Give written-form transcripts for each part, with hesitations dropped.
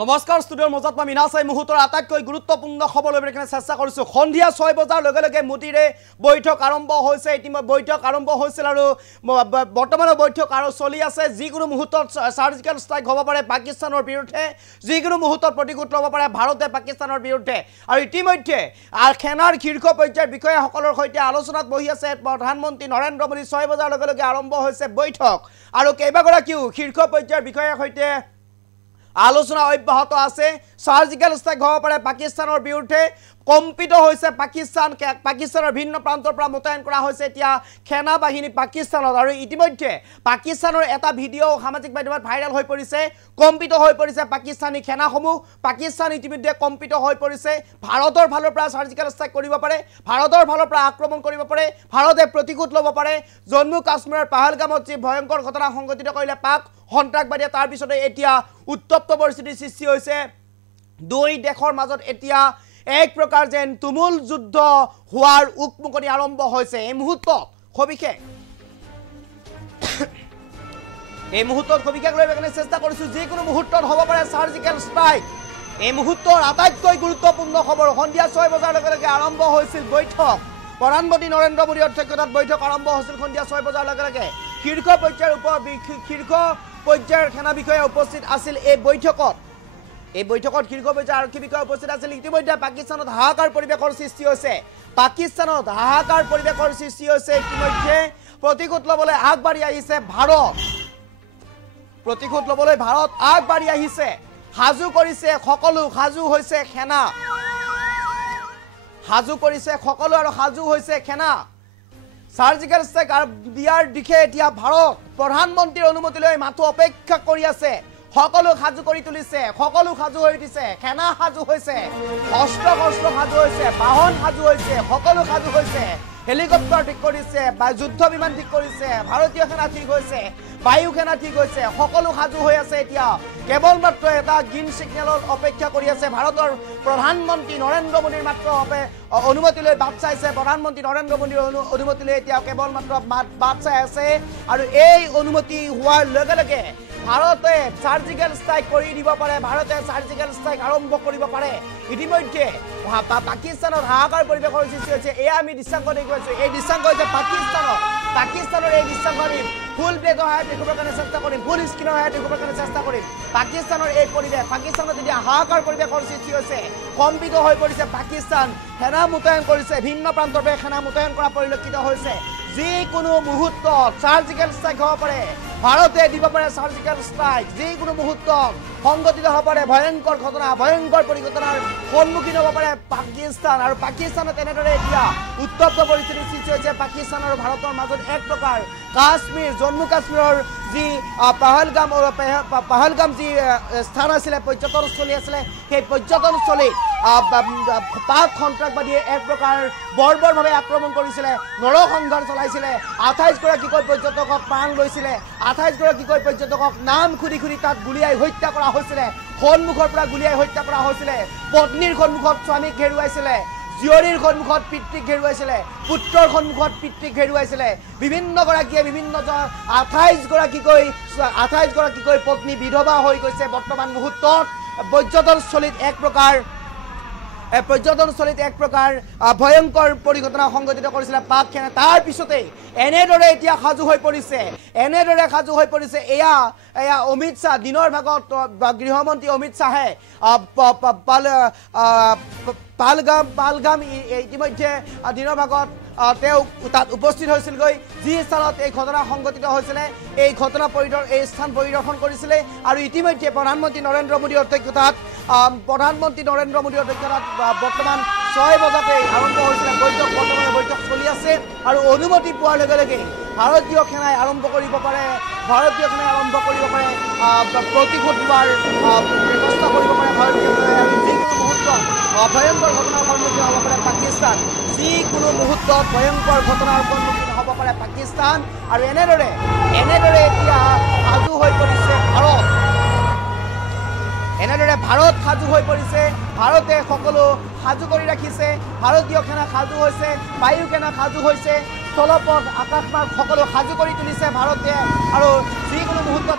নমস্কাৰ ষ্টুডিঅ'ৰ মাজত মই মিনাচাই মুহূৰ্তৰ আটাইতকৈ গুৰুত্বপূৰ্ণ খবৰ লৈ পেলাই চেষ্টা কৰিছোঁ সন্ধিয়া 6 বজাৰ লগে লগে মোদীৰে বৈঠক আৰম্ভ হৈছে ইতিমধ্যে বৈঠক আৰম্ভ হৈছিল আৰু বৰ্তমানৰ বৈঠক আৰু চলি আছে যিকোনো মুহূৰ্তত সাৰ্জিকেল ষ্ট্ৰাইক হ'ব পাৰে পাকিস্তানৰ বিৰুদ্ধে যিকোনো মুহূৰ্তত প্ৰতিশোধ ল'ব পাৰে ভাৰতে পাকিস্তানৰ বিৰুদ্ধে আৰু ইতিমধ্যে সেনাৰ শীৰ্ষ পৰ্যায়ৰ বিষয়াসকলৰ সৈতে আলোচনাত বহি আছে প্ৰধানমন্ত্ৰী নৰেন্দ্ৰ মোদী 6 বজাৰ লগে লগে আৰম্ভ হৈছে বৈঠক আৰু কেইবাগৰাকীও শীৰ্ষ পৰ্যায়ৰ বিষয়াৰ সৈতে আলোচনা অব্যাহত আছে সাৰ্জিকেল ষ্ট্ৰাইক হ'ব পাৰে পাকিস্তানৰ বিৰুদ্ধে কম্পিত হৈছে পাকিস্তানৰ ভিন্ন প্ৰান্তৰ পৰা মোতায়েন কৰা হৈছে এতিয়া সেনা বাহিনী পাকিস্তানত আৰু ইতিমধ্যে পাকিস্তানৰ এটা ভিডিঅ' সামাজিক মাধ্যমত ভাইৰাল হৈ পৰিছে কম্পিত হৈ পৰিছে পাকিস্তানী সেনাসমূহ পাকিস্তান ইতিমধ্যে কম্পিত হৈ পৰিছে ভাৰতৰ ফালৰ পৰা সাৰ্জিকেল ষ্ট্ৰাইক কৰিব পাৰে ভাৰতৰ ফালৰ পৰা আক্ৰমণ কৰিব পাৰে ভাৰতে প্ৰতিশোধ ল'ব পাৰে জম্মু কাশ্মীৰৰ পাহালগামত যি ভয়ংকৰ ঘটনা সংঘটিত কৰিলে পাক সন্ত্ৰাসবাদীয়ে তাৰ পিছতে এতিয়া উত্তপ্ত পৰিস্থিতিৰ সৃষ্টি হৈছে দুই দেশৰ মাজত এতিয়া এক প্ৰকাৰ যেন তুমুল যুদ্ধ হোৱাৰ উকমুকনি আৰম্ভ হৈছে এই মুহূৰ্তত খবিকে লৈ বেগনে চেষ্টা কৰিছো যিকোনো মুহূৰ্তত হ'ব পাৰে সাৰ্জিকেল ষ্ট্ৰাইক এই মুহূৰ্তৰ আটাইতকৈ গুৰুত্বপূৰ্ণ খবৰ সন্ধিয়া 6 বজাৰ লগে লগে আৰম্ভ হৈছিল বৈঠক প্ৰধানমন্ত্ৰী নৰেন্দ্ৰ মোদীৰ অধ্যক্ষতাত বৈঠক আৰম্ভ হৈছিল সন্ধিয়া 6 বজাৰ লগে লগে শীৰ্ষ পৰ্যায়ৰ সেনা বিষয়া উপস্থিত আছিল এই বৈঠকত শীৰ্ষ পৰ্যায়ৰ আৰক্ষী বিষয়া উপস্থিত আছিল ইতিমধ্যে পাকিস্তানত হাহাকাৰ পৰিৱেশৰ সৃষ্টি হৈছে ইতিমধ্যে প্ৰতিশোধ ল'বলৈ আগবাঢ়ি আহিছে ভাৰত আগবাঢ়ি আহিছে সাজু কৰিছে সকলো সাজু হৈছে সেনা সাৰ্জিকেল ষ্ট্ৰাইক দিয়াৰ দিশে এতিয়া ভাৰত প্ৰধানমন্ত্ৰীৰ অনুমতি লৈ মাথো অপেক্ষা কৰি আছে সকলো সাজু কৰি তুলিছে সকলো সাজু হৈ উঠিছে সেনা সাজু হৈছে অস্ত্ৰ সাজু হৈছে বাহন সাজু হৈছে সকলো সাজু হৈছে হেলিকপ্টাৰ ঠিক কৰিছে বা যুদ্ধ বিমান ঠিক কৰিছে ভাৰতীয় সেনা ঠিক হৈছে বায়ু সেনা ঠিক হৈছে সকলো সাজু হৈ আছে এতিয়া কেৱল মাত্ৰ এটা গ্ৰীণ সিগনেলৰ অপেক্ষা কৰি আছে ভাৰতৰ প্ৰধানমন্ত্ৰী নৰেন্দ্ৰ মোদীৰ মাত্ৰ অনুমতি লৈ বাট চাইছে প্ৰধানমন্ত্ৰী নৰেন্দ্ৰ মোদীৰ অনুমতি লৈ এতিয়া কেৱল মাত্ৰ বাট চাই আছে আৰু এই অনুমতি হোৱাৰ লগে লগে ভাৰতে সাৰ্জিকেল ষ্ট্ৰাইক কৰি দিব পাৰে ভাৰতে সাৰ্জিকেল ষ্ট্ৰাইক আৰম্ভ কৰিব পাৰে ইতিমধ্যে পাকিস্তানত হাহাকাৰ পৰিৱেশৰ সৃষ্টি হৈছে এয়া আমি দৃশ্যাংক দেখুৱাইছোঁ এই দৃশ্যাংক হৈছে পাকিস্তানৰ এই দৃশ্যাংক আমি ফুল প্লেটৰ সহায়ত দেখুৱাবৰ কাৰণে চেষ্টা কৰিম ফুল স্ক্ৰীনৰ সহায়ত দেখুৱাবৰ কাৰণে চেষ্টা কৰিম পাকিস্তানৰ এই পৰিৱেশ পাকিস্তানত এতিয়া হাহাকাৰ পৰিৱেশৰ সৃষ্টি হৈছে কম্পিত হৈ পৰিছে পাকিস্তান সেনা মোতায়েন কৰিছে ভিন্ন প্ৰান্তৰ পৰা সেনা মোতায়েন কৰা পৰিলক্ষিত হৈছে যিকোনো মুহূৰ্তত সাৰ্জিকেল ষ্ট্ৰাইক হ'ব পাৰে ভাৰতে দিব পাৰে সাৰ্জিকেল ষ্ট্ৰাইক যিকোনো মুহূৰ্তত সংঘটিত হ'ব পাৰে ভয়ংকৰ পৰিঘটনাৰ সন্মুখীন হ'ব পাৰে পাকিস্তান আৰু পাকিস্তানত এনেদৰে এতিয়া উত্তপ্ত পৰিস্থিতিৰ সৃষ্টি হৈছে পাকিস্তান আৰু ভাৰতৰ মাজত এক প্ৰকাৰ জম্মু কাশ্মীৰৰ যি পাহালগাম যি স্থান আছিলে পৰ্যটনস্থলী আছিলে সেই পৰ্যটনস্থলীত পাক সন্ত্ৰাসবাদীয়ে এক প্ৰকাৰ বৰ্বৰভাৱে আক্ৰমণ কৰিছিলে নৰসংহাৰ চলাইছিলে 28 গৰাকীকৈ পৰ্যটকক প্ৰাণ লৈছিলে 28 গৰাকীকৈ পৰ্যটকক নাম খুদি তাত গুলিয়াই হত্যা কৰা হৈছিলে সন্মুখৰ পৰা গুলিয়াই হত্যা কৰা হৈছিলে পত্নীৰ সন্মুখত স্বামীক ঘেৰুৱাইছিলে জীয়ৰীৰ সন্মুখত পিতৃক ঘেৰুৱাইছিলে পুত্ৰৰ সন্মুখত পিতৃক ঘেৰুৱাইছিলে বিভিন্ন গৰাকীয়ে 28 গৰাকীকৈ পত্নী বিধৱা হৈ গৈছে বৰ্তমান মুহূৰ্তত পৰ্যটনস্থলীত এক প্ৰকাৰ ভয়ংকৰ পৰিঘটনা সংঘটিত কৰিছিলে পাক সেনা তাৰ পিছতে এনেদৰে এতিয়া সাজু হৈ পৰিছে এয়া অমিত শ্বাহ দিনৰ ভাগত গৃহমন্ত্ৰী অমিত শ্বাহে পালগাম ইতিমধ্যে দিনৰ ভাগত তেওঁ তাত উপস্থিত হৈছিলগৈ যি স্থানত এই ঘটনা সংঘটিত হৈছিলে এই স্থান পৰিদৰ্শন কৰিছিলে আৰু ইতিমধ্যে প্ৰধানমন্ত্ৰী নৰেন্দ্ৰ মোদীৰ অধ্যক্ষতাত বৰ্তমান 6 বজাতে আৰম্ভ হৈছিলে বৈঠক চলি আছে আৰু অনুমতি পোৱাৰ লগে লগে ভাৰতীয় সেনাই আৰম্ভ কৰিব পাৰে প্ৰতিশোধ লোৱাৰ ব্যৱস্থা কৰিব পাৰে ভাৰতীয় সেনাই আৰু যিকোনো মুহূৰ্তত ভয়ংকৰ ঘটনাৰ সন্মুখীন হ'ব পাৰে পাকিস্তান আৰু এনেদৰে এতিয়া সাজু হৈ পৰিছে ভাৰত সাজু হৈ পৰিছে ভাৰতে সকলো সাজু কৰি ৰাখিছে ভাৰতীয় সেনা সাজু হৈছে বায়ু সেনা সাজু হৈছে স্থলপথ আকাশমাৰ্গ সকলো সাজু কৰি তুলিছে ভাৰতে আৰু যিকোনো মুহূৰ্তত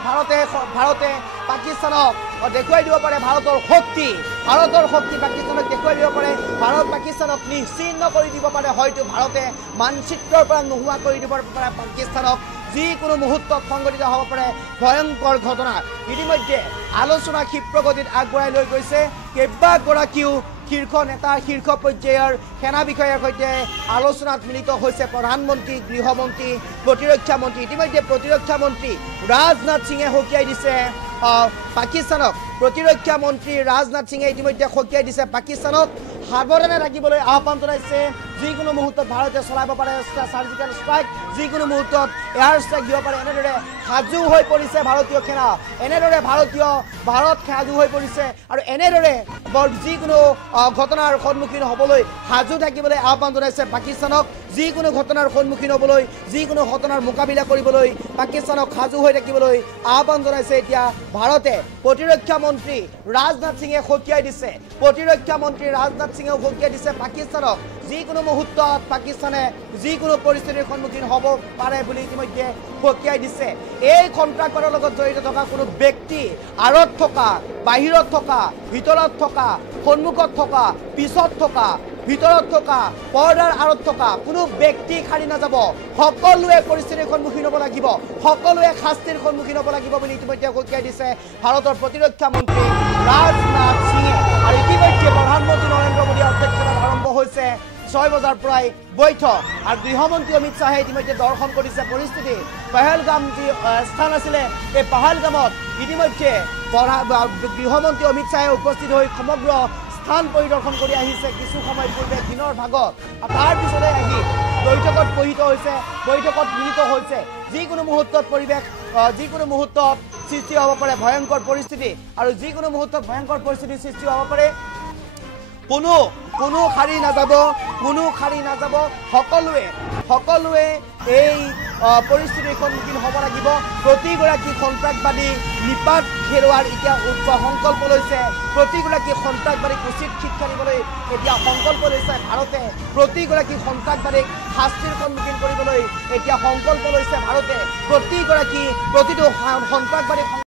ভাৰতে পাকিস্তানক দেখুৱাই দিব পাৰে ভাৰতৰ শক্তি পাকিস্তানক দেখুৱাই দিব পাৰে ভাৰত পাকিস্তানক নিশ্চিহ্ন কৰি দিব পাৰে হয়তো ভাৰতে মানচিত্ৰৰ পৰা নোহোৱা কৰি দিব পাৰে পাকিস্তানক যিকোনো মুহূৰ্তত সংঘটিত হ'ব পাৰে ভয়ংকৰ ঘটনা ইতিমধ্যে আলোচনা ক্ষিপ্ৰগতিত আগবঢ়াই লৈ গৈছে কেইবাগৰাকীও শীৰ্ষ নেতা শীৰ্ষ পৰ্যায়ৰ সেনা বিষয়াৰ সৈতে আলোচনাত মিলিত হৈছে প্ৰধানমন্ত্ৰী গৃহমন্ত্ৰী প্ৰতিৰক্ষা মন্ত্ৰী ইতিমধ্যে প্ৰতিৰক্ষা মন্ত্ৰী ৰাজনাথ সিঙে সকীয়াই দিছে পাকিস্তানক প্ৰতিৰক্ষা মন্ত্ৰী ৰাজনাথ সিঙে ইতিমধ্যে সকীয়াই দিছে পাকিস্তানক সাৱধানে থাকিবলৈ আহ্বান জনাইছে যিকোনো মুহূৰ্তত ভাৰতে চলাব পাৰে সাৰ্জিকেল ষ্ট্ৰাইক যিকোনো মুহূৰ্তত এয়াৰ ষ্ট্ৰাইক দিব পাৰে এনেদৰে সাজু হৈ পৰিছে ভাৰতীয় সেনা এনেদৰে ভাৰত সাজু হৈ পৰিছে আৰু এনেদৰে যিকোনো ঘটনাৰ সন্মুখীন হ'বলৈ সাজু থাকিবলৈ আহ্বান জনাইছে পাকিস্তানক যিকোনো ঘটনাৰ সন্মুখীন হ'বলৈ যিকোনো ঘটনাৰ মোকাবিলা কৰিবলৈ পাকিস্তানক সাজু হৈ থাকিবলৈ আহ্বান জনাইছে এতিয়া ভাৰতে প্ৰতিৰক্ষা মন্ত্ৰী ৰাজনাথ সিঙে সকীয়াই দিছে পাকিস্তানক যিকোনো মুহূৰ্তত পাকিস্তানে যিকোনো পৰিস্থিতিৰ সন্মুখীন হ'ব পাৰে বুলি ইতিমধ্যে সকীয়াই দিছে এই কণ্ট্ৰাক্টৰৰ লগত জড়িত থকা কোনো ব্যক্তি আঁৰত থকা বাহিৰত থকা ভিতৰত থকা সন্মুখত থকা পিছত থকা ভিতৰত থকা পৰ্দাৰ আঁৰত থকা কোনো ব্যক্তি খালি নাযাব সকলোৱে পৰিস্থিতিৰ সন্মুখীন হ'ব লাগিব সকলোৱে শাস্তিৰ সন্মুখীন হ'ব লাগিব বুলি ইতিমধ্যে সকীয়াই দিছে ভাৰতৰ প্ৰতিৰক্ষা মন্ত্ৰী ৰাজনাথ সিঙে আৰু ইতিমধ্যে প্ৰধানমন্ত্ৰী নৰেন্দ্ৰ মোদীৰ অধ্যক্ষতাত আৰম্ভ হৈছে 6 বজাৰ পৰাই বৈঠক আৰু গৃহমন্ত্ৰী অমিত শ্বাহে ইতিমধ্যে দৰ্শন কৰিছে পৰিস্থিতি পহলগাম যি স্থান আছিলে এই পহলগামত ইতিমধ্যে গৃহমন্ত্ৰী অমিত শ্বাহে উপস্থিত হৈ সমগ্ৰ স্থান পৰিদৰ্শন কৰি আহিছে কিছু সময় পূৰ্বে দিনৰ ভাগত তাৰ পিছতে আহি বৈঠকত মিলিত হৈছে যিকোনো মুহূৰ্তত পৰিৱেশ যিকোনো মুহূৰ্তত সৃষ্টি হ'ব পাৰে ভয়ংকৰ পৰিস্থিতি আৰু যিকোনো মুহূৰ্তত ভয়ংকৰ পৰিস্থিতিৰ সৃষ্টি হ'ব পাৰে কোনো খাৰি নাযাব সকলোৱে এই পৰিস্থিতিৰ সন্মুখীন হ'ব লাগিব প্ৰতিগৰাকী সন্ত্ৰাসবাদী নিপাত হেৰুৱাৰ এতিয়া সংকল্প লৈছে প্ৰতিগৰাকী সন্ত্ৰাসবাদীক উচিত শিক্ষা দিবলৈ এতিয়া সংকল্প লৈছে ভাৰতে প্ৰতিগৰাকী সন্ত্ৰাসবাদীক শাস্তিৰ সন্মুখীন কৰিবলৈ এতিয়া সংকল্প লৈছে ভাৰতে প্ৰতিটো সন্ত্ৰাসবাদী